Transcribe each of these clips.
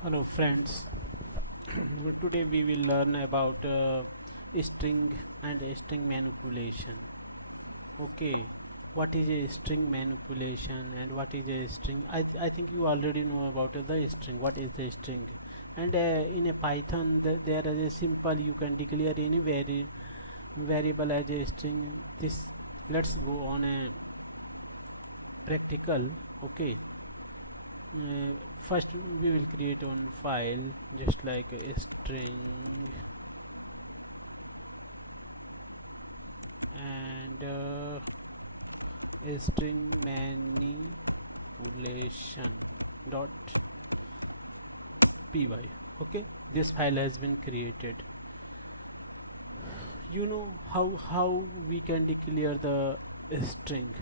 Hello friends, today we will learn about string and string manipulation. Okay, what is a string manipulation and what is a string? I think you already know about the string. What is the string? And in a Python there is a simple, you can declare any variable as a string. This, let's go on a practical. Okay, first we will create one file just like a string and a string manipulation dot py. Okay, this file has been created. You know how we can declare the string,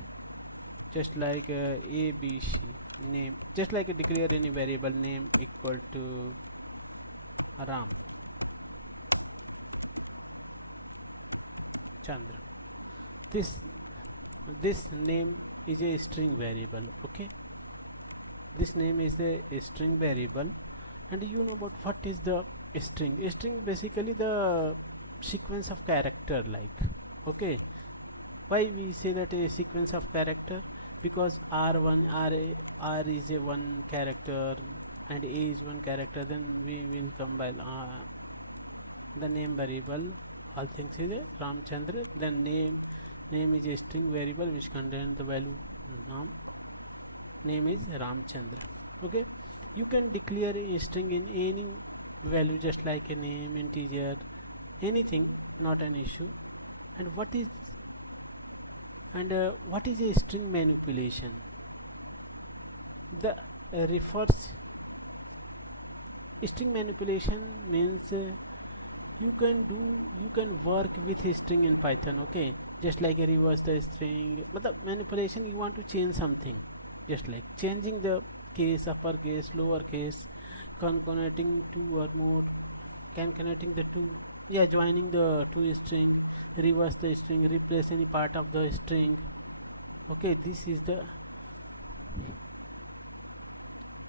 just like abc name, just like declare any variable name equal to Ram Chandra. This this name is a string variable. Okay, this name is a string variable. And you know about what is the string basically the sequence of character, like. Okay, why we say that a sequence of character? Because r is a one character and a is one character, then we will combine the name variable, all things is a Ramchandra, then name is a string variable which contains the value nam, name is Ramchandra. Okay, you can declare a string in any value, just like a name, integer, anything, not an issue. And what is a string manipulation? The refers string manipulation means you can work with a string in Python. Okay, just like a reverse the string, but the manipulation, you want to change something, just like changing the case, uppercase, lowercase, concatenating two or more, concatenating the two, yeah, joining the two string, reverse the string, replace any part of the string. Okay, this is the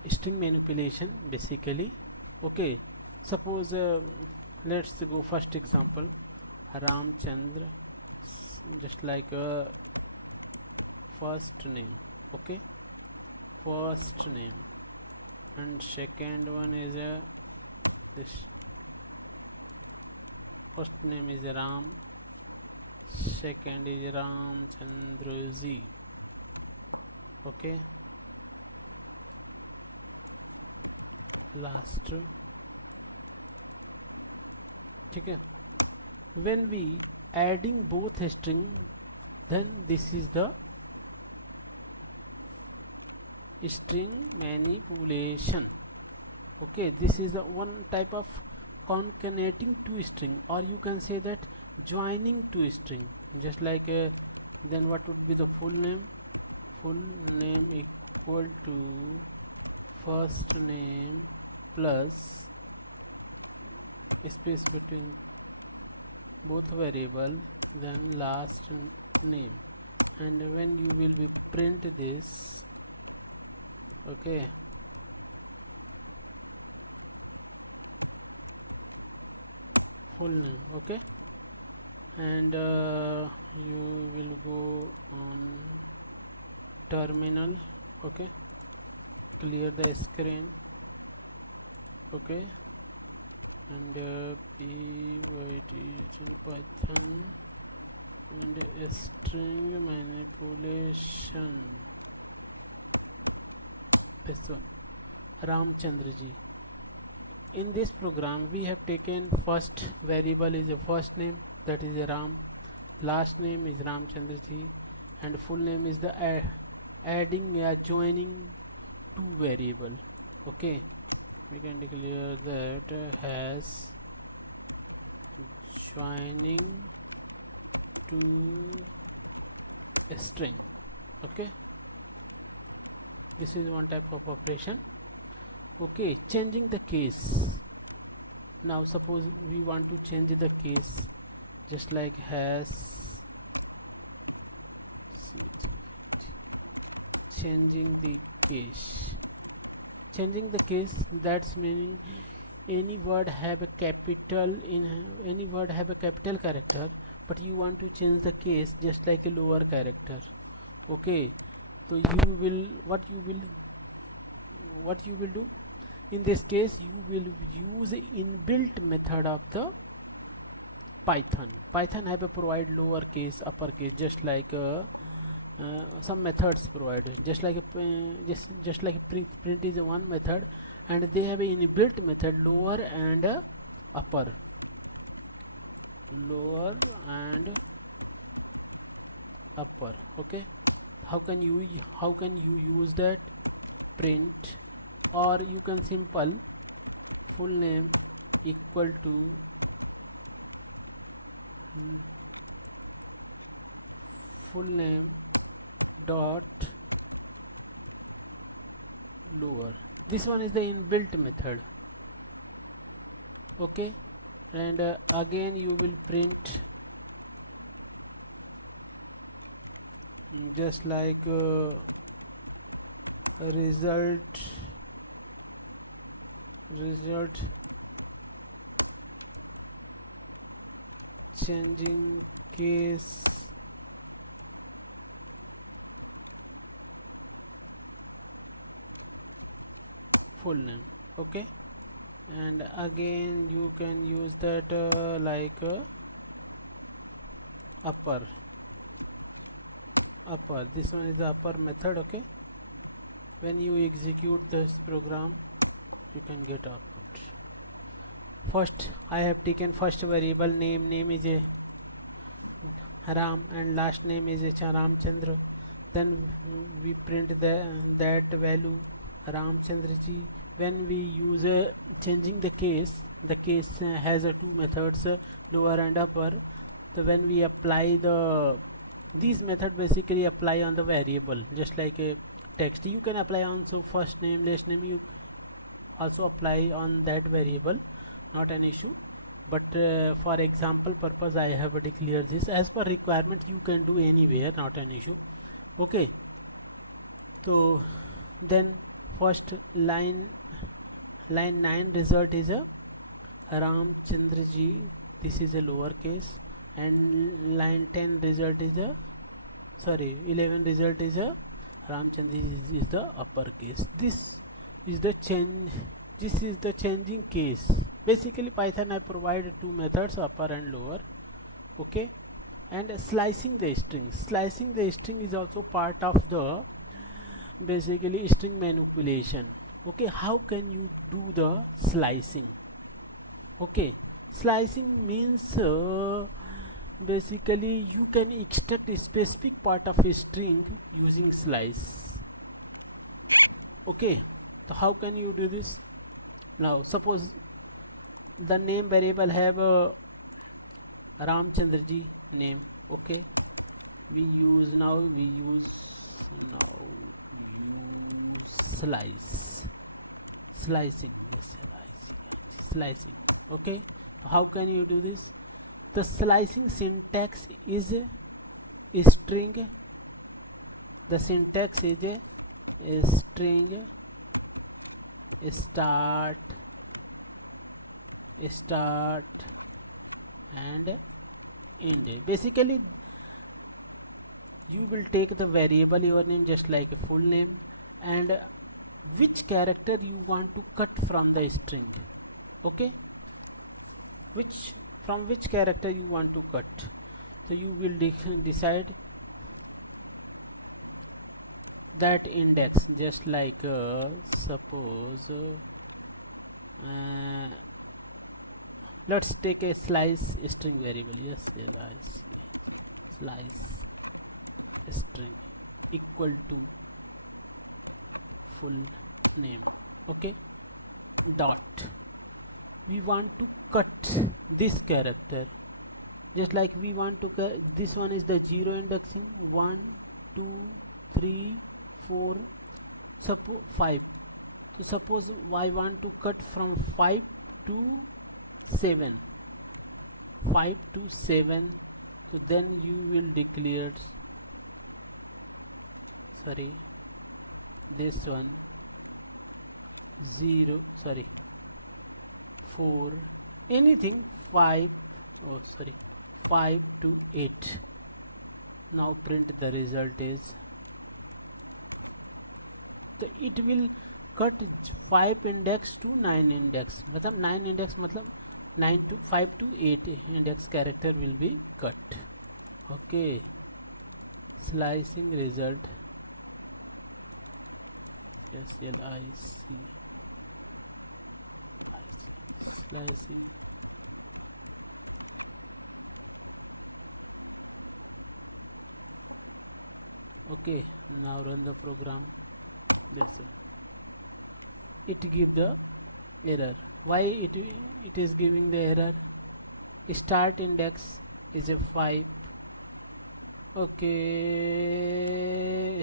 string manipulation basically. Okay, suppose let's go first example, Ramchandra, just like first name. Okay, first name, and second one is this, first name is Ram, second is Ramchandra Z. Okay, last. ठीक है, when we adding both string, then this is the string manipulation. Okay, this is the one type of concatenating two string, or you can say that joining two string, just like then what would be the full name equal to first name plus space between both variable, then last name. And when you will be print this, okay, full name. Okay, and you will go on terminal. Okay, clear the screen. Okay, and pyth in Python, and string manipulation, this one, Ramchandra ji. In this program we have taken first variable is a first name, that is a Ram, last name is Ramchandra ji, and full name is the adding joining two variable. Okay, we can declare that has joining to a string. Okay, this is one type of operation. Okay, changing the case. Now suppose we want to change the case, just like has changing the case, changing the case, that's meaning any word have a capital character, but you want to change the case just like a lower character. Okay, so what you will do in this case, you will use inbuilt method of the Python have a provide lowercase uppercase, just like some methods provided, just like just like print is a one method, and they have an inbuilt method lower and upper, lower and upper. Okay, how can you use that? Print, or you can simple full name equal to full name dot lower. This one is the inbuilt method. Okay, and again you will print just like result changing case full name. Okay, and again you can use that like upper. This one is the upper method. Okay, when you execute this program, you can get output. First I have taken first variable name is a Ram and last name is a Ramchandra. Then we print that value Ramchandra ji. When we use changing the case has two methods, lower and upper. So when we apply these method basically apply on the variable, just like a text. You can apply on first name, last name, you also apply on that variable, not an issue. But for example purpose I have declared this. As per requirement you can do anywhere, not an issue. Okay, so then first line 9 result is a Ramchandra ji, this is a lowercase, and line 10 result is a 11 result is a Ramchandra is the uppercase. This is the changing case. Basically Python I provided two methods, upper and lower. Okay, and slicing the string is also part of the basically string manipulation. Okay, how can you do the slicing? Okay, slicing means basically you can extract a specific part of a string using slice. Okay, so how can you do this? Now suppose the name variable have a Ramchandra ji name. Okay, we use slicing. Okay, how can you do this? The slicing syntax is a string. The syntax is a string start and end. Basically you will take the variable your name, just like a full name, and which character you want to cut from the string. Okay, from which character you want to cut. So you will decide that index, just like suppose let's take a slice string variable. Yes, slice string equal to full name. Okay, dot, we want to cut this character, just like we want to cut this one is the 0 indexing 1 2 3 4 suppose 5. So suppose I want to cut from 5 to 7. So then you will declare this one 0 sorry 4 anything 5 oh sorry 5 to 8. Now print the result is तो it will cut 5 index to 9 index मतलब 9 index मतलब 9 to 5 to 8 index character will be cut. Okay, slicing result SLIC slicing. Okay, now run the program. This one. It give the error. Why it is giving the error? Start index is a 5. Okay,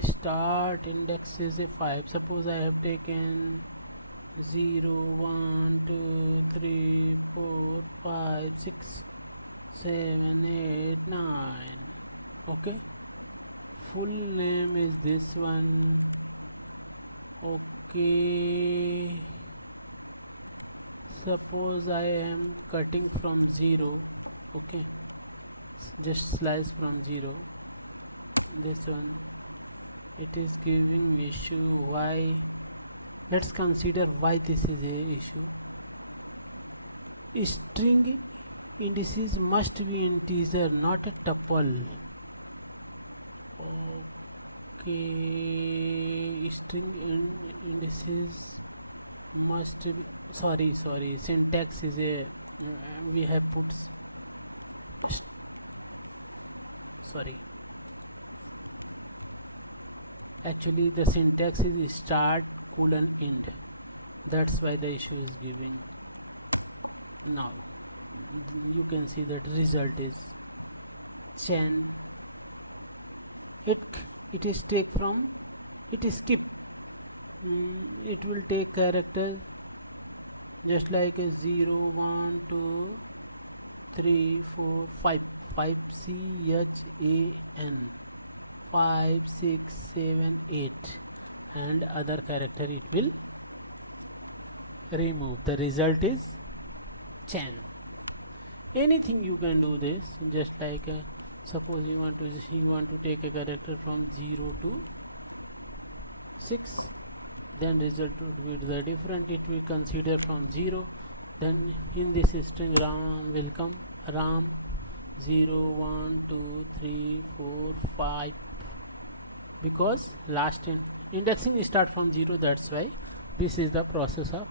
start index is a 5. Suppose I have taken 0 1 2 3 4 5 6 7 8 9. Okay, full name is this one. Okay, suppose I am cutting from 0. Okay, just slice from 0. This one, it is giving issue. Why? Let's consider why this is a issue. String indices must be integer, not a tuple. Okay, string indices must be sorry syntax is a we have put sorry actually the syntax is start colon end, that's why the issue is giving. Now you can see that result is chain. It is take from it is skip. It will take character just like a 0 1 2 3 4 5 5 CHAN 5 6 7 8 and other character it will remove. The result is chain. Anything you can do this, just like suppose you want to take a character from 0 to 6, then result would be the different. It will consider from 0, then in this string Ram will come Ram 0 1 2 3 4 5 because last indexing start from 0, that's why this is the process of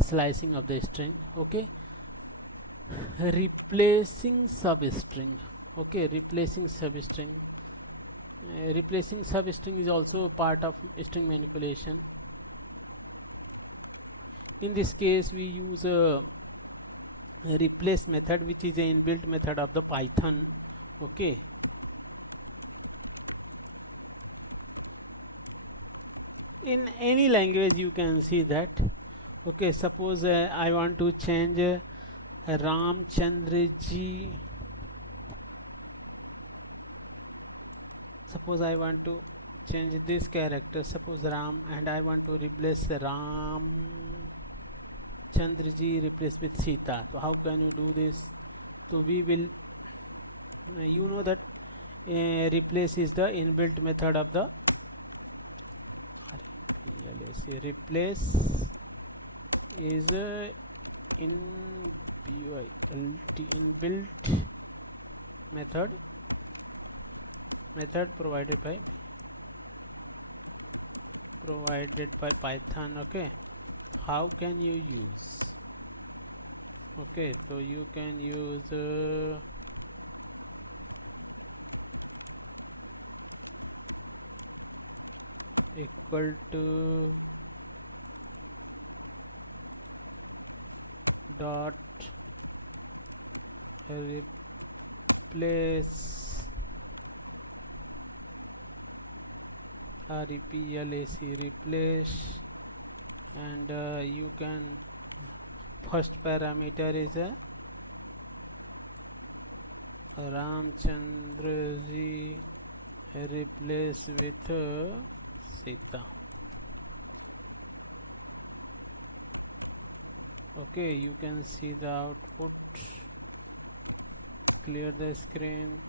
slicing of the string. Okay, replacing substring. Okay, replacing substring. Replacing substring is also a part of string manipulation. In this case we use a replace method, which is an inbuilt method of the Python. Okay, in any language you can see that. Okay, suppose I want to change Ramchandraji. Suppose I want to change this character, suppose Ram, and I want to replace Ram Chandraji replace with Sita. So how can you do this? So we will you know that replace is the inbuilt method of the replace is inbuilt method provided by Python. Okay, how can you use? Okay, so you can use equal to dot replace replace, and you can first parameter is a Ramchandraji replace with Sita. Okay, you can see the output. Clear the screen.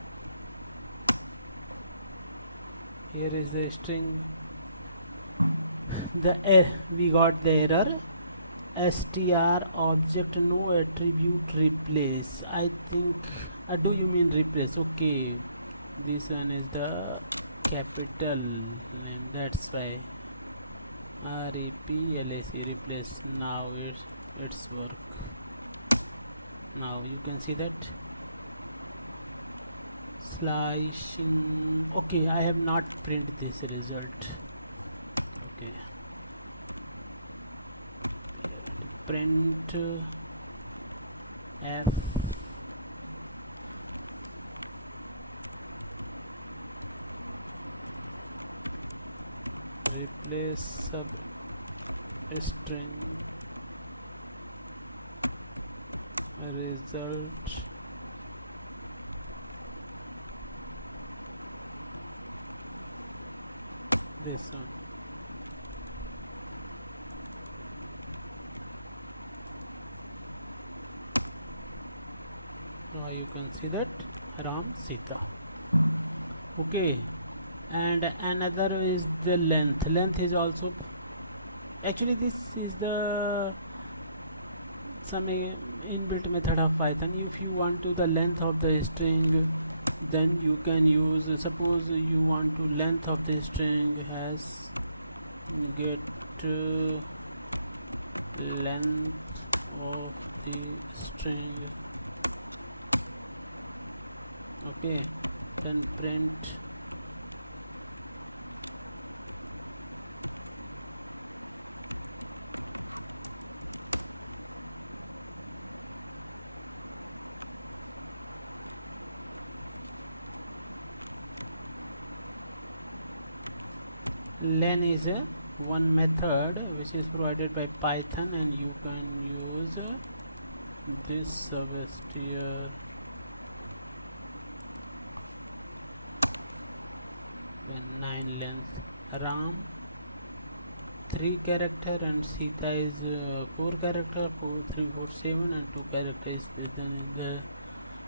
Here is the string. We got the error str object no attribute replace. I think do you mean replace? Okay, this one is the capital name, that's why replace. Now it's work. Now you can see that slashing. Okay, I have not print this result. Okay, print f replace sub string result this one. Now you can see that Ram Sita. Okay, and another is the length is also actually this is the some inbuilt method of Python. If you want to the length of the string, then you can use, suppose you want to length of the string has get length of the string. Okay, then print len is one method which is provided by Python, and you can use this substr when 9 length. Ram 3 character and Sita is 4 character, 4 3 4 7 and 2 character is then in the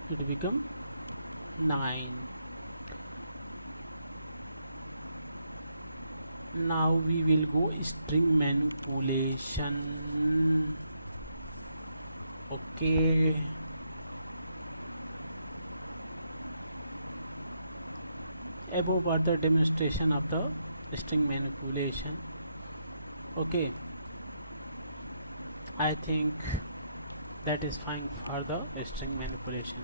it become 9. Now we will go string manipulation. Okay, above are the demonstration of the string manipulation. Okay, I think that is fine for the string manipulation.